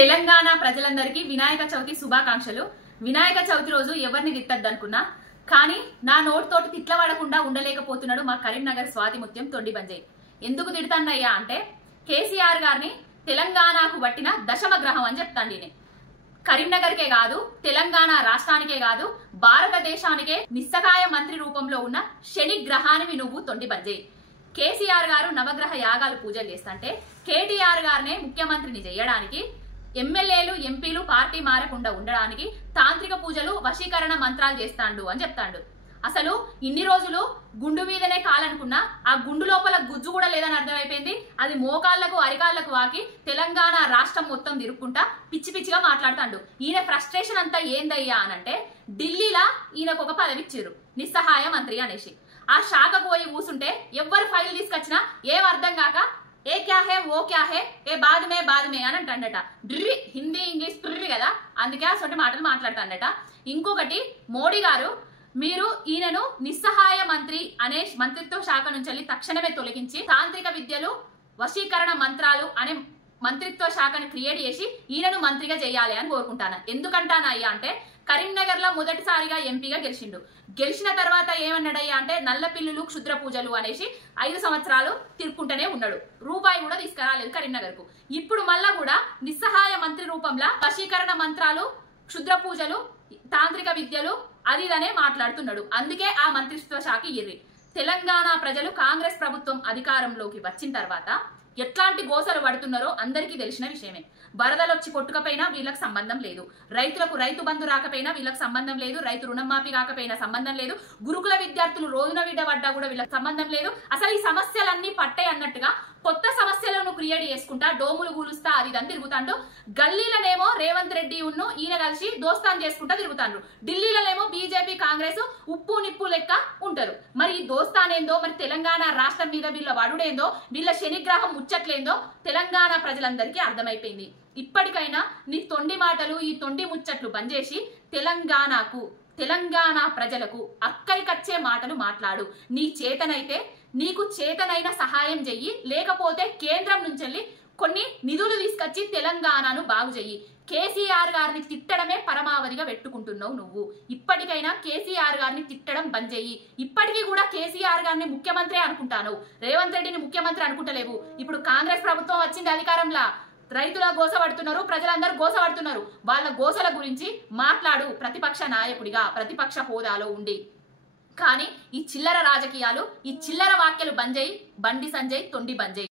తెలంగాణ ప్రజలందరికీ వినాయక చవితి శుభాకాంక్షలు. వినాయక చవితి రోజు ఎవరిని తిట్టద్దనుకున్నా కానీ నా నోటితోటి తిట్లవాడకుండా ఉండలేకపోతున్నాడు మా కరీంనగర్ స్వాతిముత్యం తొండిబంజయ్. ఎందుకు తిడతానయ్యా అంటే కేసీఆర్ గారిని తెలంగాణకు పట్టిన దశమ గ్రహం అని చెప్తాండి. కరీంనగర్కే కాదు, తెలంగాణ రాష్ట్రానికే కాదు, భారతదేశానికే నిస్సహాయ మంత్రి రూపంలో ఉన్న శని గ్రహానివి నువ్వు తొండిబంజయ్. కేసీఆర్ గారు నవగ్రహ యాగాలు పూజలు చేస్తుంటే కేటీఆర్ గారినే ముఖ్యమంత్రిని చేయడానికి, ఎమ్మెల్యేలు ఎంపీలు పార్టీ మారకుండా ఉండడానికి తాంత్రిక పూజలు వశీకరణ మంత్రాలు చేస్తాండు అని చెప్తాండు. అసలు ఇన్ని రోజులు గుండు మీదనే కాలనుకున్నా ఆ గుండు లోపల గుజ్జు కూడా లేదని అర్థమైపోయింది. అది మోకాళ్లకు అరికాళ్లకు వాకి తెలంగాణ రాష్ట్రం మొత్తం తిరుక్కుంటా పిచ్చి పిచ్చిగా మాట్లాడుతాండు. ఈయన ఫ్రస్ట్రేషన్ అంతా ఏందయ్యా అనంటే ఢిల్లీలా ఈయనకు ఒక పదవి ఇచ్చిర్రు నిస్సహాయ మంత్రి అనేసి. ఆ శాఖకు పోయి కూసుంటే ఎవ్వరు ఫైల్ తీసుకొచ్చినా ఏం అర్థం కాక ఏ క్యా హే ఓ క్యా హే ఏ బాధమే అని అంటాడట. డ్రి హిందీ ఇంగ్లీష్ తుర్రి కదా, అందుకే అసలు మాటలు మాట్లాడతాడట. ఇంకొకటి మోడీ గారు, మీరు ఈయనను నిస్సహాయ మంత్రి అనే మంత్రిత్వ శాఖ నుంచి తక్షణమే తొలగించి తాంత్రిక విద్యలు వశీకరణ మంత్రాలు అనే మంత్రిత్వ శాఖను క్రియేట్ చేసి ఈయనను మంత్రిగా చేయాలి అని కోరుకుంటాను. ఎందుకంటానయ్యా అంటే కరీంనగర్ లో మొదటిసారిగా ఎంపీగా గెలిచిన తర్వాత ఏమన్నాడయ్యా అంటే నల్ల పిల్లులు క్షుద్ర పూజలు అనేసి 5 సంవత్సరాలు తిరుక్కుంటూనే ఉన్నాడు. రూపాయి కూడా తీసుకురాలేదు కరీంనగర్ కు. ఇప్పుడు మళ్ళా కూడా నిస్సహాయ మంత్రి రూపంలో వశీకరణ మంత్రాలు, క్షుద్ర పూజలు, తాంత్రిక విద్యలు అది ఇదనే మాట్లాడుతున్నాడు. అందుకే ఆ మంత్రిత్వ శాఖ ఇర్రి. తెలంగాణ ప్రజలు కాంగ్రెస్ ప్రభుత్వం అధికారంలోకి వచ్చిన తర్వాత ఎట్లాంటి గోసలు పడుతున్నారో అందరికీ తెలిసిన విషయమే. వరదలు వచ్చి కొట్టుకపోయినా వీళ్ళకి సంబంధం లేదు, రైతులకు రైతు బంధు రాకపోయినా వీళ్ళకి సంబంధం లేదు, రైతు రుణమాఫీ కాకపోయినా సంబంధం లేదు, గురుకుల విద్యార్థులు రోజున విడ్డ పడ్డా కూడా వీళ్ళకి సంబంధం లేదు. అసలు ఈ సమస్యలన్నీ పట్టాయి అన్నట్టుగా కొత్త సమస్యలను క్రియేట్ చేసుకుంటా డోములు కూలుస్తా అది ఇదని తిరుగుతాండు. గల్లీలనేమో రేవంత్ రెడ్డి ఉన్ను ఈయన కలిసి దోస్తాన్ చేసుకుంటా తిరుగుతాండ్రు. ఢిల్లీలోనేమో బీజేపీ కాంగ్రెస్ ఉప్పు నిప్పు లెక్క ఉంటారు. మరి ఈ దోస్తాన్ ఏందో, మరి తెలంగాణ రాష్ట్రం మీద వీళ్ళ వడుడేందో, వీళ్ళ శనిగ్రహం ముచ్చట్లేందో తెలంగాణ ప్రజలందరికీ అర్థమైపోయింది. ఇప్పటికైనా నీ తొండి మాటలు, ఈ తొండి ముచ్చట్లు బంద్ చేసి తెలంగాణ ప్రజలకు అక్కడికచ్చే మాటలు మాట్లాడు. నీకు చేతనైన సహాయం చెయ్యి, లేకపోతే కేంద్రం నుంచి కొన్ని నిధులు తీసుకొచ్చి తెలంగాణను బాగు చెయ్యి. కేసీఆర్ గారిని తిట్టడమే పరమావధిగా పెట్టుకుంటున్నావు నువ్వు. ఇప్పటికైనా కేసీఆర్ గారిని తిట్టడం బంద్ చెయ్యి. ఇప్పటికీ కూడా కేసీఆర్ గారిని ముఖ్యమంత్రి అనుకుంటాను, రేవంత్ రెడ్డిని ముఖ్యమంత్రి అనుకుంటలేవు. ఇప్పుడు కాంగ్రెస్ ప్రభుత్వం వచ్చింది అధికారంలో, రైతుల గోసపడుతున్నారు, ప్రజలందరూ గోసపడుతున్నారు. వాళ్ళ గోసల గురించి మాట్లాడు ప్రతిపక్ష నాయకుడిగా, ప్రతిపక్ష హోదాలో ఉండి. కానీ ఈ చిల్లర రాజకీయాలు, ఈ చిల్లర వాక్యలు బంద్ చేయి. బండి సంజయ్ తొండి బంద్ చేయి.